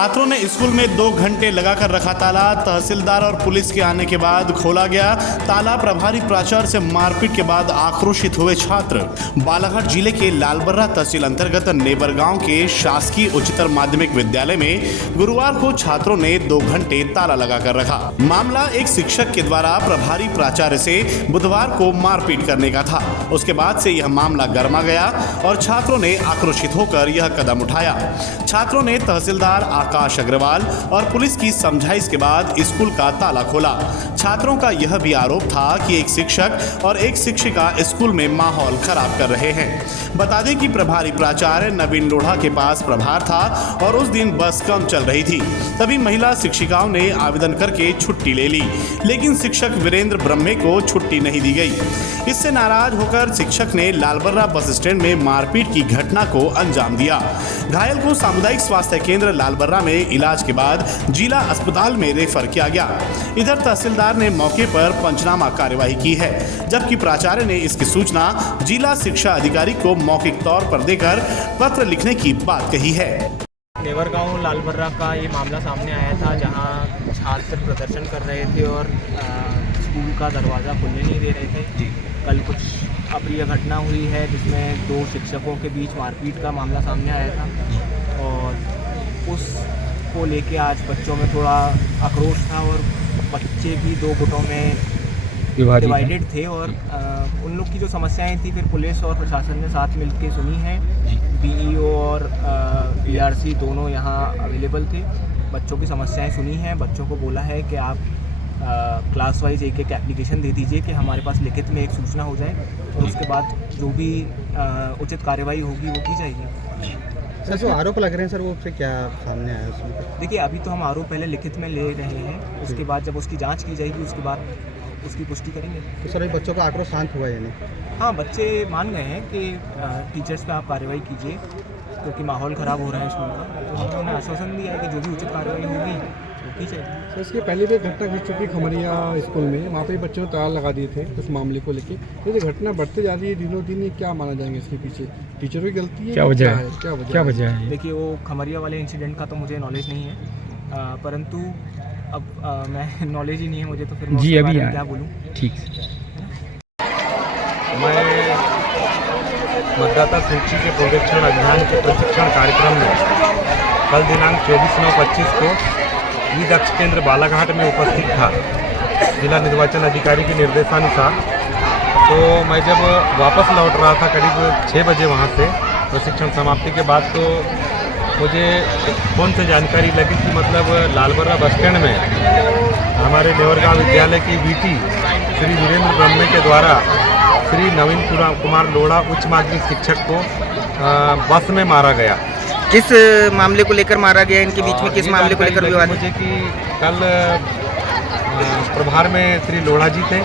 छात्रों ने स्कूल में 2 घंटे लगाकर रखा ताला। तहसीलदार और पुलिस के आने के बाद खोला गया ताला। प्रभारी प्राचार्य से मारपीट के बाद आक्रोशित हुए छात्र। बालाघाट जिले के लालबर्रा तहसील अंतर्गत नेबर गांव के शासकीय उच्चतर माध्यमिक विद्यालय में गुरुवार को छात्रों ने 2 घंटे ताला लगाकर रखा। मामला एक शिक्षक के द्वारा प्रभारी प्राचार्य से बुधवार को मारपीट करने का था। उसके बाद से यह मामला गर्मा गया और छात्रों ने आक्रोशित होकर यह कदम उठाया। छात्रों ने तहसीलदार आकाश अग्रवाल और पुलिस की समझाइश के बाद स्कूल का ताला खोला। छात्रों का यह भी आरोप था कि एक शिक्षक और एक शिक्षिका स्कूल में माहौल खराब कर रहे हैं। बता दें कि प्रभारी प्राचार्य नवीन लोढ़ा के पास प्रभार था और उस दिन बस कम चल रही थी। तभी महिला शिक्षिकाओं ने आवेदन करके छुट्टी ले ली, लेकिन शिक्षक वीरेंद्र ब्रह्मे को छुट्टी नहीं दी गई। इससे नाराज होकर शिक्षक ने लालबर्रा बस स्टैंड में मारपीट की घटना को अंजाम दिया। घायल को सामुदायिक स्वास्थ्य केंद्र लालबर्रा में इलाज के बाद जिला अस्पताल में रेफर किया गया। इधर तहसीलदार ने मौके पर पंचनामा कार्यवाही की है, जबकि प्राचार्य ने इसकी सूचना जिला शिक्षा अधिकारी को मौखिक तौर पर देकर पत्र लिखने की बात कही है। नेवर गांव लालबर्रा का ये मामला सामने आया था, जहां छात्र प्रदर्शन कर रहे थे और स्कूल का दरवाज़ा खुलने नहीं दे रहे थे। कल कुछ अप्रिय घटना हुई है जिसमें 2 शिक्षकों के बीच मारपीट का मामला सामने आया था और उसको लेके आज बच्चों में थोड़ा आक्रोश था और बच्चे भी 2 गुटों में डिवाइडेड थे और उन लोग की जो समस्याएं थी फिर पुलिस और प्रशासन ने साथ मिलकर सुनी है। बीईओ और पीआरसी दोनों यहाँ अवेलेबल थे, बच्चों की समस्याएं सुनी हैं। बच्चों को बोला है कि आप क्लास वाइज एक एप्लीकेशन दे दीजिए कि हमारे पास लिखित में एक सूचना हो जाए और उसके बाद जो भी उचित कार्रवाई होगी वो की जाएगी। सर, जो आरोप लग रहे हैं सर, वो फिर क्या सामने आया उसमें? देखिए, अभी तो हम आरोप पहले लिखित में ले रहे हैं, उसके बाद जब उसकी जांच की जाएगी उसके बाद उसकी पुष्टि करेंगे। तो सर, बच्चों का आक्रोश शांत हुआ यानी? हाँ, बच्चे मान गए हैं कि टीचर्स पे आप कार्रवाई कीजिए क्योंकि माहौल ख़राब हो रहा है स्कूल का। तो हम उन्होंने आश्वासन दिया है कि जो भी उचित कार्रवाई होगी वो की जाएगी। सर, इसके पहले भी घटना घट चुकी खमरिया स्कूल में, वहाँ पे बच्चों ने ताला लगा दिए थे उस मामले को लेके। तो ये घटना बढ़ते जा रही है दिनों दिन, ये क्या माना जाएंगे इसके पीछे? टीचरों की गलती है? क्या वजह है? देखिए, वो खमरिया वाले इंसिडेंट का तो मुझे नॉलेज नहीं है, परंतु अब मैं नॉलेज ही नहीं है मुझे, तो फिर जी अभी क्या बोलूँ। ठीक है, मैं मतदाता सूची के पुनरीक्षण अभियान के प्रशिक्षण कार्यक्रम में कल दिनांक 24/9/25 को ई दक्ष केंद्र बालाघाट में उपस्थित था जिला निर्वाचन अधिकारी के निर्देशानुसार। तो मैं जब वापस लौट रहा था करीब 6 बजे वहाँ से प्रशिक्षण समाप्ति के बाद, तो मुझे फ़ोन से जानकारी लगी कि मतलब लालबर्रा बस स्टैंड में हमारे नेवरगांव विद्यालय की वीटी श्री वीरेंद्र ब्रह्मे के द्वारा श्री नवीन कुमार लोढ़ा उच्च माध्यमिक शिक्षक को बस में मारा गया। किस मामले को लेकर मारा गया? इनके बीच में किस मामले को लेकर विवाद? मुझे कि कल प्रभार में श्री लोढ़ा जी थे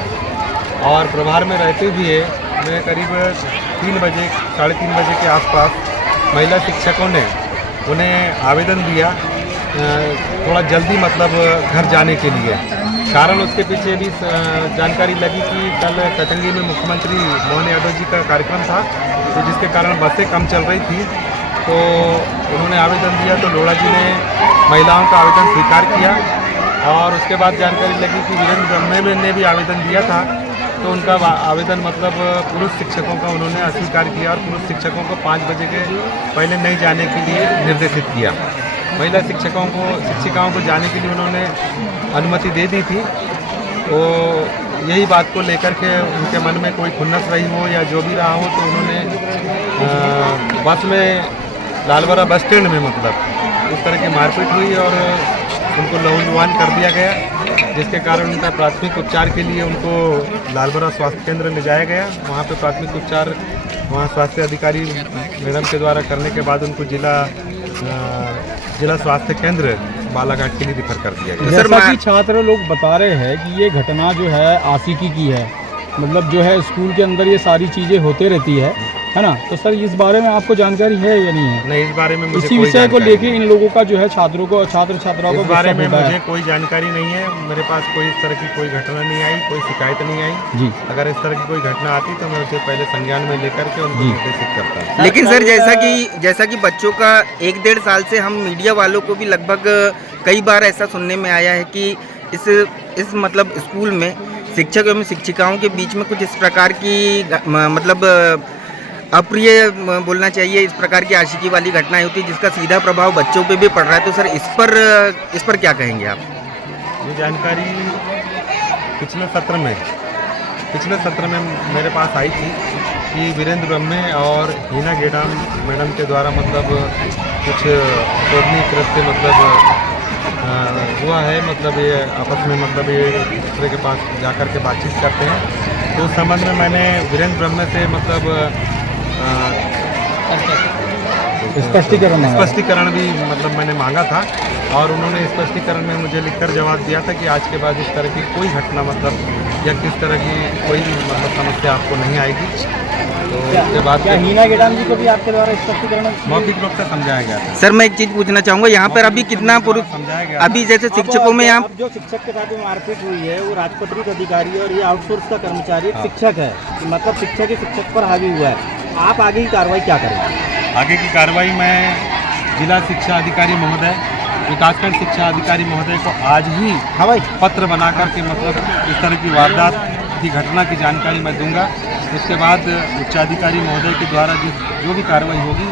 और प्रभार में रहते हुए मैं करीब 3 बजे 3:30 बजे के आसपास महिला शिक्षकों ने उन्हें आवेदन दिया थोड़ा जल्दी मतलब घर जाने के लिए। कारण उसके पीछे भी जानकारी लगी कि कल कचंगी में मुख्यमंत्री मोहन यादव जी का कार्यक्रम था, तो जिसके कारण बसें कम चल रही थी। तो उन्होंने आवेदन दिया, तो लोढ़ा जी ने महिलाओं का आवेदन स्वीकार किया और उसके बाद जानकारी लगी कि वीरेंद्र ब्रह्मे ने भी आवेदन दिया था, तो उनका आवेदन मतलब पुरुष शिक्षकों का उन्होंने अस्वीकार किया और पुरुष शिक्षकों को 5 बजे के पहले नहीं जाने के लिए निर्देशित किया। महिला शिक्षिकाओं को जाने के लिए उन्होंने अनुमति दे दी थी। तो यही बात को लेकर के उनके मन में कोई खुन्नस रही हो या जो भी रहा हो, तो उन्होंने बस में लालबर्रा बस स्टैंड में मतलब उस तरह की मारपीट हुई और उनको लहूलुहान कर दिया गया, जिसके कारण उनका प्राथमिक उपचार के लिए उनको लालबर्रा स्वास्थ्य केंद्र ले जाया गया। वहाँ पे प्राथमिक उपचार वहाँ स्वास्थ्य अधिकारी मैडम के द्वारा करने के बाद उनको जिला स्वास्थ्य केंद्र बालाघाट के लिए रिफर कर दिया गया। जैसा कि छात्र लोग बता रहे हैं कि ये घटना जो है आशिकी की है, मतलब जो है स्कूल के अंदर ये सारी चीज़ें होते रहती है, है ना। तो सर इस बारे में आपको जानकारी है या नहीं है? नहीं, इस बारे में मुझे इसी कोई विषय को जानकारी लेके इन लोगों का जो है छात्रों को छात्राओं को इस बारे में गुस्सा होता मुझे है। कोई जानकारी नहीं है। मेरे पास कोई इस तरह की कोई घटना नहीं आई, कोई शिकायत नहीं आई। जी अगर इस तरह की कोई घटना आती तो मैं उसे पहले संज्ञान में लेकर के उनको जी। निर्देशित करता। लेकिन सर जैसा कि बच्चों का 1-1.5 साल से हम मीडिया वालों को भी लगभग कई बार ऐसा सुनने में आया है कि इस मतलब स्कूल में शिक्षक एवं शिक्षिकाओं के बीच में कुछ इस प्रकार की मतलब अप्रिय बोलना चाहिए, इस प्रकार की आशिकी वाली घटनाएं होती है जिसका सीधा प्रभाव बच्चों पे भी पड़ रहा है। तो सर इस पर क्या कहेंगे आप? ये जानकारी पिछले सत्र में मेरे पास आई थी कि वीरेंद्र ब्रह्मे और हिना गेडाम मैडम के द्वारा मतलब कुछ शोभनीय कृत्य मतलब हुआ है। मतलब ये आपस में मतलब ये एक दूसरे के पास जाकर के बातचीत करते हैं। तो उस संबंध में मैंने वीरेंद्र ब्रह्मे से मतलब स्पष्टीकरण भी मतलब मैंने मांगा था और उन्होंने स्पष्टीकरण में मुझे लिखकर जवाब दिया था कि आज के बाद इस तरह की कोई घटना मतलब या किस तरह की कोई मतलब समस्या आपको नहीं आएगी। तो उसके बाद क्या हीना गेडाम जी को भी आपके द्वारा स्पष्टीकरण मौखिक रूप से समझाया गया था। सर मैं एक चीज़ पूछना चाहूँगा, यहाँ पर अभी कितना समझाया गया अभी जैसे शिक्षकों में यहाँ अब जो शिक्षक के साथ में मारपीट हुई है वो राजपत्रित अधिकारी और ये आउटसोर्स का कर्मचारी एक शिक्षक है, मतलब शिक्षक ही शिक्षक पर हावी हुआ है। आप आगे की कार्रवाई क्या करेंगे? आगे की कार्रवाई मैं जिला शिक्षा अधिकारी महोदय, विकासखंड शिक्षा अधिकारी महोदय को आज ही पत्र बना करके मतलब इस तरह की वारदात की घटना की जानकारी मैं दूंगा। उसके बाद उच्चाधिकारी महोदय के द्वारा जो भी कार्रवाई होगी